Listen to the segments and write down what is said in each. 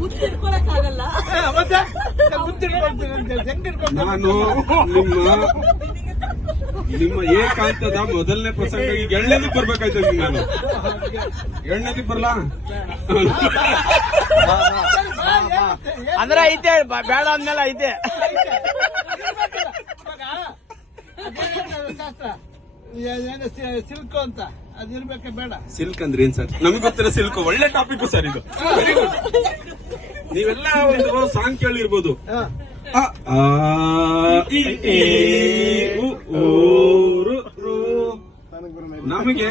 ಮುತ್ತಿಡ್ಕೊಳಕ್ಕಾಗಲ್ಲ. ಮತ್ತೆ ಮುತ್ತಿಡ್ಕೊಳ್ತೀನಿ ಅಂತ ಹೇಳಿ ಹೆಂಗ್ ಇಟ್ಕೊಂಡು ನಾನು ನಿಮ್ಮ ಏಕಾಂತದ ಮೊದಲನೇ ಪ್ರಸಂಗ ಈಗ ಎಣ್ಣೆದಕ್ಕೆ ಬರ್ಬೇಕಾಯ್ತು ಈಗ ನಾನು ಎಣ್ಣೆದಕ್ಕೆ ಬರ್ಲಾ ಅಂದ್ರೆ ಐತೆ ಬೇಡ ಅಂದ್ಮೇಲೆ ಐತೆ. ಶಾಸ್ತ್ರ ಸಿಲ್ಕು ಅಂತ ಅದಿರ್ಬೇಕೆ ಬೇಡ. ಸಿಲ್ಕ್ ಅಂದ್ರೆ ಏನ್ ಸರ್? ನಮ್ಗೆ ಗೊತ್ತಿರೋ ಸಿಲ್ಕ್ ಒಳ್ಳೆ ಟಾಪಿಕ್ ಸರ್ ಇದು. Very good. ನೀವೆಲ್ಲ ಒಂದು ಸಾಂಗ್ ಕೇಳಿರ್ಬೋದು. ನಮಗೆ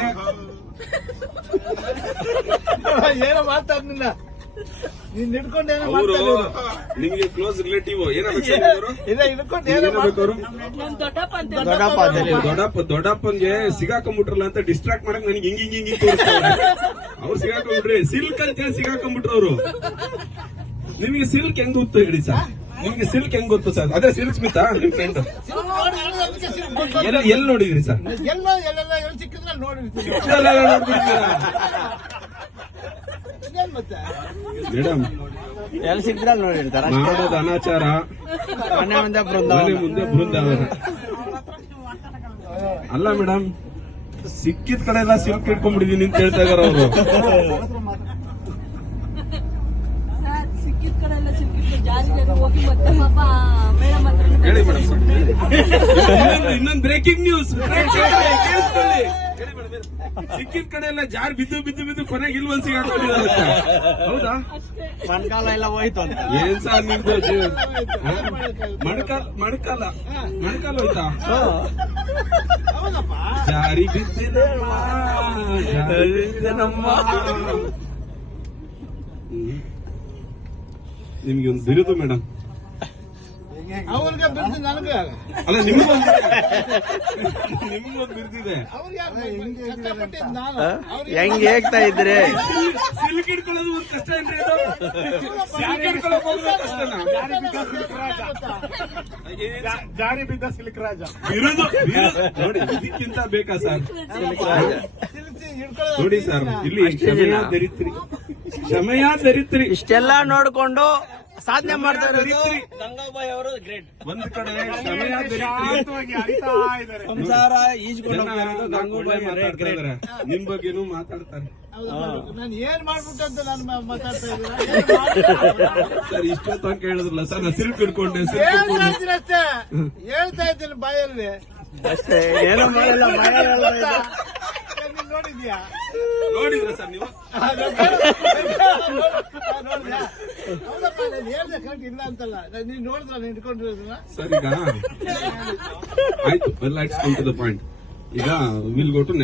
ಏನೋ ಮಾತಾಡ್ಲಿಲ್ಲ, ನೀನ್ ಹಿಡ್ಕೊಂಡೇನೋ ಅವರು ಮಾತಾಡಿದ್ರು. ನಿಮಗೆ ಕ್ಲೋಸ್ ರಿಲೇಟಿವ್ ಏನಾಗಬೇಕು ಇಲ್ಲ ಹಿಡ್ಕೊಂಡು ಏನೋ ನಮ್ ದೊಡ್ಡಪ್ಪ ಅಂತ ದೊಡ್ಡಪ್ಪನ್ಗೆ ಸಿಗಾಕೊಂಡ್ಬಿಟ್ರಲ್ಲ ಅಂತ ಡಿಸ್ಟ್ರಾಕ್ಟ್ ಮಾಡಕ್ ನನಗೆ ಹಿಂಗ್ ಹಿಂಗ್ ಹಿಂಗ್ ತೋರಿಸ್ತಾರೆ. ಅವ್ರು ಸಿಗಾಕೊಂಡ್ಬಿಟ್ರಿ ಸಿಲ್ಕ್ ಅಂತ ಹೇಳಿ ಸಿಗಾಕೊಂಡ್ಬಿಟ್ರು ಅವರು. ನಿಮಗೆ ಸಿಲ್ಕ್ ಹೆಂಗ್ ಗೊತ್ತು ಹೇಳಿ ಸರ್? ನಿಮ್ಗೆ ಸಿಲ್ಕ್ ಹೆಂಗ್ ಗೊತ್ತು ಸರ್? ಅದೇ ಸಿಲ್ಕ್ ಸ್ಮಿತಾ ನಿಮ್ ಫ್ರೆಂಡ್ ಎಲ್ಲಿ ನೋಡಿದ್ರಿ ಸರ್? ಎಲ್ಲ ಎಲ್ಲೆಲ್ಲ ಎಲ್ಲಿ ಸಿಕ್ಕಿದ್ರೆ ನೋಡಿರ್ತೀನಿ. ಇನ್ನೇನ್ ಮತ್ತೆ ಮೇಡಮ್ ಎಲ್ಲಿ ಸಿಕ್ಕಿದ್ರೆ ನೋಡಿರ್ತಾರ. ಮಾಡೋದು ಅನಾಚಾರ, ಮನೆ ಮುಂದೆ ಮನೆ ಮುಂದೆ ಬೃಂದಾವನ ಅಲ್ಲ ಮೇಡಮ್. ಸಿಕ್ಕಿದ ಕಡೆ ಎಲ್ಲ ಸಿಲ್ಕ್ ಇಟ್ಕೊಂಡ್ಬಿಟ್ಟಿದೀನಿ ಅಂತ ಹೇಳ್ತಾ ಇದಾರೆ ಅವರು. ಸಿಕ್ಕಿದ ಕಡೆ ಎಲ್ಲ ಸಿಕ್ಕಿತ್ತು ಜಾರಿಗೆ ಹೋಗಿ ಮತ್ತೆ ಪಾಪ ಮೇಡಮ್ ಹತ್ರ ಹೇಳಿ ಮೇಡಮ್. ಇನ್ನೊಂದು ಬ್ರೇಕಿಂಗ್ ನ್ಯೂಸ್. ಸಿಕ್ಕಿದ ಕಡೆ ಎಲ್ಲ ಜಾರ್ ಬಿದ್ದು ಬಿದ್ದು ಬಿದ್ದು ಕೊನೆಗೆ ಇಲ್ಲಿ ಒಂದ್ ಸಿಗಾಕೊಂಡಿದ್ದಾರೆ. ಹೌದಾ? ಮಣ್ಕಾಲ ಎಲ್ಲ ಹೋಯ್ತು ಅಂತ. ಏನ್ ಸರ್ ನಿಮ್ದು ಮಣಕಾಲ ಹೋಯ್ತಾ? ಹೌದಪ್ಪ. ಜಾರಿ ಬಿದ್ದಿದೆಮ್ಮ, ಜಾರಿ ಬಿದ್ದಿದೆನಮ್ಮ. ನಿಮ್ಗೆ ಒಂದು ಬಿರುದು ಮೇಡಮ್. ಅವ್ರಿಗೆ ಬಿಡ್ತೀನಿ, ನನಗೆ ಅಲ್ಲ ನಿಮ್ಗೊಂದು ಬಿರುದಿದೆ. ಅವ್ರಿಗೆ ಕಷ್ಟಪಟ್ಟಿದ್ದು ನಾನು. ಅವ್ರಿಗೆ ಹೆಂಗ್ ಹೇಗ್ತಾ ಇದ್ರಿ? ಸಿಲ್ಕ್ ಹಿಡ್ಕೊಳ್ಳೋದು ಒಂದು ಕಷ್ಟ ಏನ್ರಿ ಇದು? ಸಿಲ್ಕ್ ಹಿಡ್ಕೊಳ್ಳೋಕೆ ಹೋಗೋದು ಕಷ್ಟನಾ? ಜಾರಿ ಬಿದ್ದ ಸಿಲ್ಕ್ ರಾಜ. ಬಿರುದು ನೋಡಿ, ಇದಕ್ಕಿಂತ ಬೇಕಾ ಸರ್? ನೋಡಿ ಸರ್, ಇಲ್ಲಿ ಕ್ಷಮೆಯ ದರಿತ್ರಿ ಇಷ್ಟೆಲ್ಲ ನೋಡ್ಕೊಂಡು ಸಾಧನೆ ಮಾಡ್ತಾ ಇರೋದು ಗಂಗಾಬಾಯಿ ಅವರು ಗ್ರೇಟ್. ಒಂದ್ ಕಡೆ ಕ್ಷಮೆಯ ದರಿತ್ರಿ ಸಂಸಾರ ಈಜ್ಕೊಂಡು ಗಂಗೂಬಾಯಿ ಮಾತಾಡ್ತಾ ಇದಾರೆ, ನಿಮ್ ಬಗ್ಗೆನೂ ಮಾತಾಡ್ತಾರೆ. ನಾನು ಏನ್ ಮಾಡ್ಬಿಟ್ಟು ಅಂತ ನಾನು ಮಾತಾಡ್ತಾ ಸರ್ ಇಷ್ಟೊತ್ತ ಅಂತ ಹೇಳಿದ್ರಲ್ಲ ಸರ್, ನಾ ಸಿಲ್ಕ್ ಹಿಡ್ಕೊಂಡೆ ಇದ್ದೀನಿ ಅಷ್ಟೇ, ಹೇಳ್ತಾ ಇದ್ದೀನಿ ಬಾಯಲ್ಲಿ. ಅಷ್ಟೇ, ಏನೋ ಮಾಡಲ್ಲ. ನೀನ್ ನೋಡಿದ್ಯಾ? ನೋಡಿದ್ರ ಸರ್ ನೀವು? ನೋಡಿದ್ಯಾ? ಹೌದಪ್ಪ, ನಾನು ಹೇಳ್ದೆ ಕರೆಕ್ಟ್ ಇಲ್ಲ ಅಂತಲ್ಲ. ನೀನ್ ನೋಡಿದ್ರ ನೀನ್ ಇಟ್ಕೊಂಡಿರೋದನ್ನ. ಸರ್ ಈಗ ಆಯ್ತು, ಎಲ್ಲ it's come to the point. ಈಗ ವಿಲ್ ಗೋ ಟು